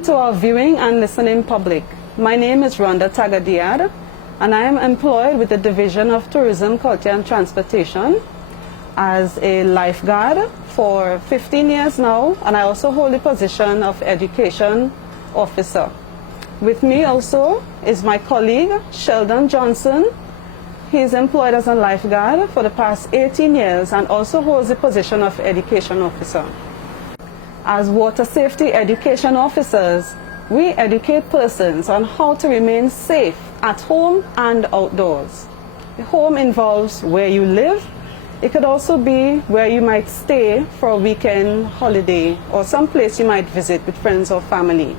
Welcome to our viewing and listening public. My name is Rhonda Tagadiad, and I am employed with the Division of Tourism, Culture and Transportation as a lifeguard for 15 years now, and I also hold the position of Education Officer. With me also is my colleague, Sheldon Johnson. He is employed as a lifeguard for the past 18 years and also holds the position of Education Officer. As water safety education officers, we educate persons on how to remain safe at home and outdoors. The home involves where you live. It could also be where you might stay for a weekend holiday or some place you might visit with friends or family.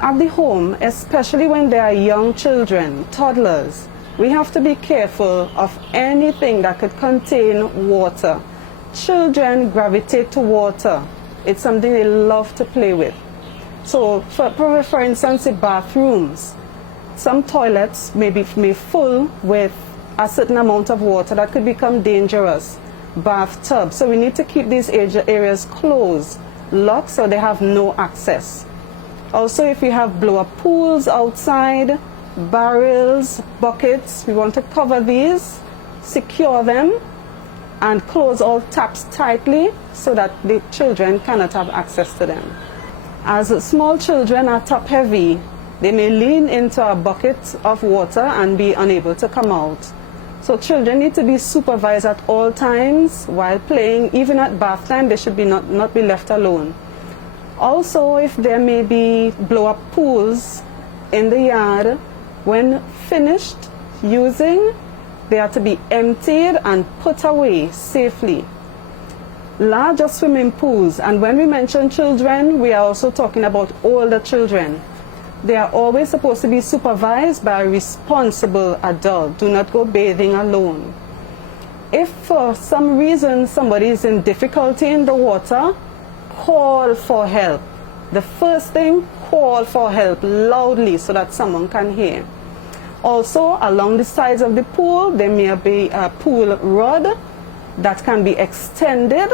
At the home, especially when there are young children, toddlers, we have to be careful of anything that could contain water. Children gravitate to water. It's something they love to play with. So, for instance, the bathrooms, some toilets may be full with a certain amount of water that could become dangerous. Bathtubs, so we need to keep these areas closed, locked, so they have no access. Also, if you have blow-up pools outside, barrels, buckets, we want to cover these, secure them, and close all taps tightly so that the children cannot have access to them. As small children are top heavy, they may lean into a bucket of water and be unable to come out. So children need to be supervised at all times while playing. Even at bath time, they should not be left alone. Also, if there may be blow-up pools in the yard, when finished using, they are to be emptied and put away safely. Larger swimming pools, and when we mention children, we are also talking about older children. They are always supposed to be supervised by a responsible adult. Do not go bathing alone. If for some reason somebody is in difficulty in the water, call for help. The first thing, call for help loudly so that someone can hear. Also, along the sides of the pool, there may be a pool rod that can be extended.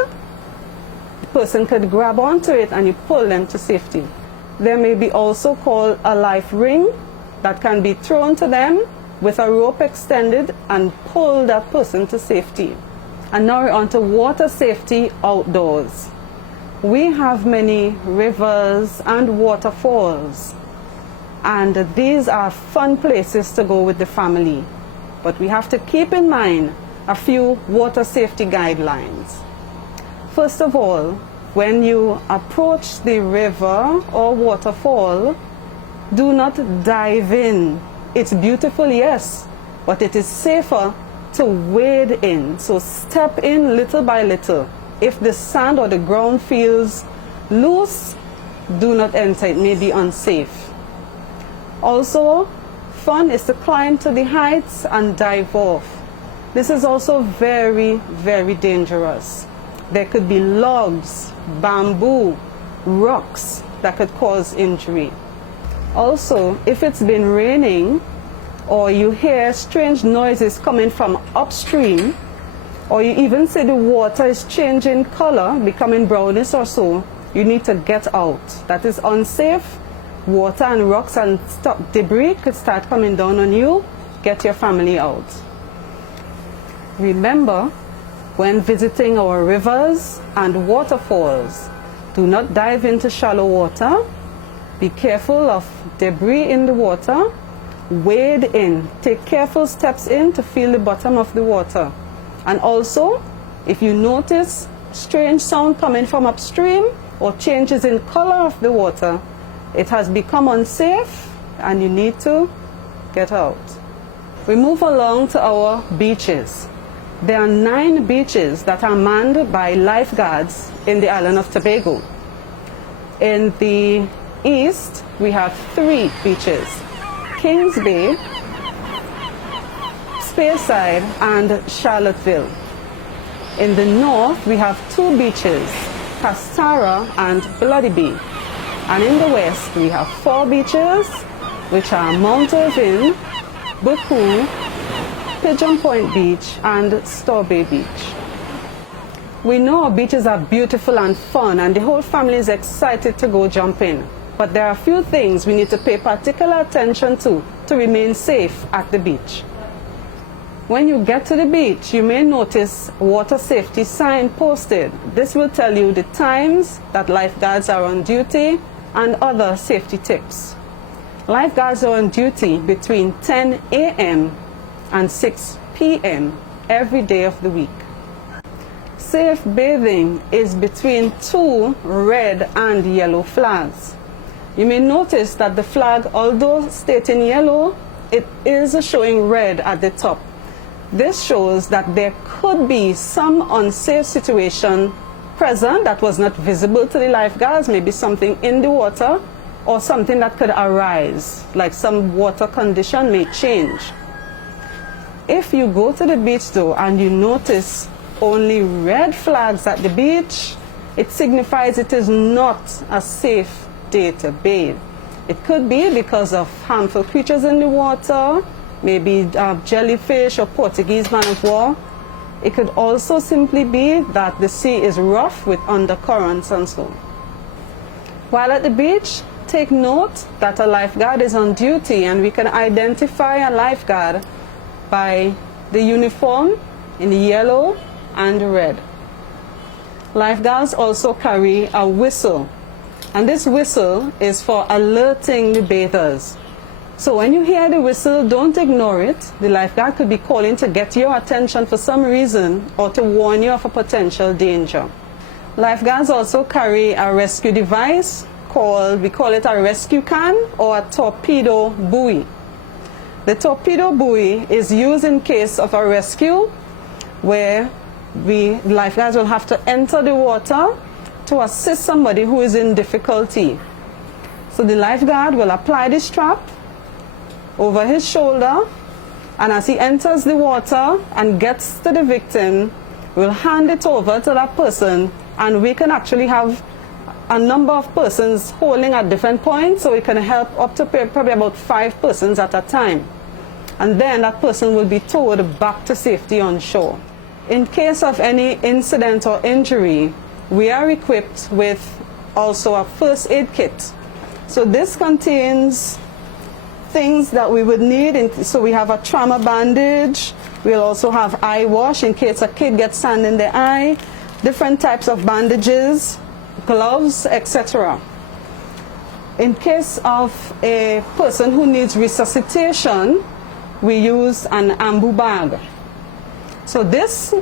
The person could grab onto it and you pull them to safety. There may be also called a life ring that can be thrown to them with a rope extended and pull that person to safety. And now we're on to water safety outdoors. We have many rivers and waterfalls, and these are fun places to go with the family. But we have to keep in mind a few water safety guidelines. First of all, when you approach the river or waterfall, do not dive in. It's beautiful, yes, but it is safer to wade in. So step in little by little. If the sand or the ground feels loose, do not enter. It may be unsafe. Also, fun is to climb to the heights and dive off. This is also very, very dangerous. There could be logs, bamboo, rocks that could cause injury. Also, if it's been raining or you hear strange noises coming from upstream, or you even see the water is changing color, becoming brownish or so, you need to get out. That is unsafe. Water and rocks and debris could start coming down on you. Get your family out. Remember, when visiting our rivers and waterfalls, do not dive into shallow water. Be careful of debris in the water. Wade in. Take careful steps in to feel the bottom of the water. And also, if you notice strange sound coming from upstream or changes in color of the water, it has become unsafe and you need to get out. We move along to our beaches. There are 9 beaches that are manned by lifeguards in the island of Tobago. In the east, we have 3 beaches: Kings Bay, Speyside, and Charlottesville. In the north, we have 2 beaches, Castara and Bloody Bay. And in the west, we have 4 beaches, which are Mount Irving, Buku, Pigeon Point Beach, and Store Bay Beach. We know our beaches are beautiful and fun, and the whole family is excited to go jump in. But there are a few things we need to pay particular attention to remain safe at the beach. When you get to the beach, you may notice water safety sign posted. This will tell you the times that lifeguards are on duty and other safety tips. Lifeguards are on duty between 10 a.m. and 6 p.m. every day of the week. Safe bathing is between two red and yellow flags. You may notice that the flag, although stating yellow, it is showing red at the top. This shows that there could be some unsafe situation present that was not visible to the lifeguards, maybe something in the water or something that could arise, like some water condition may change. If you go to the beach though and you notice only red flags at the beach, it signifies it is not a safe day to bathe. It could be because of harmful creatures in the water, maybe jellyfish or Portuguese man of war. It could also simply be that the sea is rough with undercurrents and so. While at the beach, take note that a lifeguard is on duty, and we can identify a lifeguard by the uniform in yellow and red. Lifeguards also carry a whistle, and this whistle is for alerting the bathers. So when you hear the whistle, don't ignore it. The lifeguard could be calling to get your attention for some reason or to warn you of a potential danger. Lifeguards also carry a rescue device we call it a rescue can or a torpedo buoy. The torpedo buoy is used in case of a rescue where lifeguards will have to enter the water to assist somebody who is in difficulty. So the lifeguard will apply the strap over his shoulder, and as he enters the water and gets to the victim, we'll hand it over to that person, and we can actually have a number of persons holding at different points, so we can help up to probably about 5 persons at a time. And then that person will be towed back to safety on shore. In case of any incident or injury, we are equipped with also a first aid kit. So this contains things that we would need. So we have a trauma bandage. We'll also have eye wash in case a kid gets sand in the eye, different types of bandages, gloves, etc. In case of a person who needs resuscitation, we use an ambu bag. So this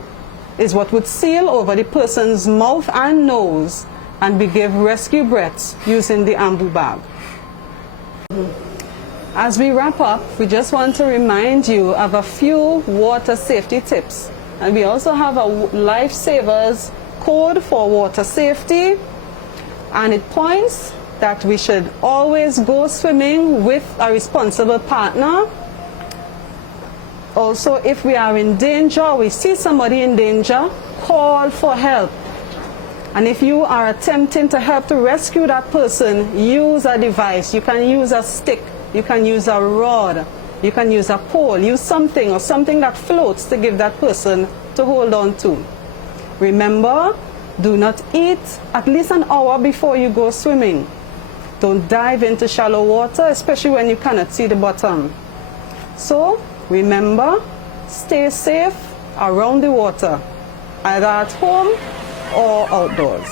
is what would seal over the person's mouth and nose, and we give rescue breaths using the ambu bag. As we wrap up, we just want to remind you of a few water safety tips. And we also have a lifesavers code for water safety, and it points that we should always go swimming with a responsible partner. Also, if we are in danger, we see somebody in danger, call for help. And if you are attempting to help to rescue that person, use a device. You can use a stick, you can use a rod, you can use a pole, use something or something that floats to give that person to hold on to. Remember, do not eat at least an hour before you go swimming. Don't dive into shallow water, especially when you cannot see the bottom. So, remember, stay safe around the water, either at home or outdoors.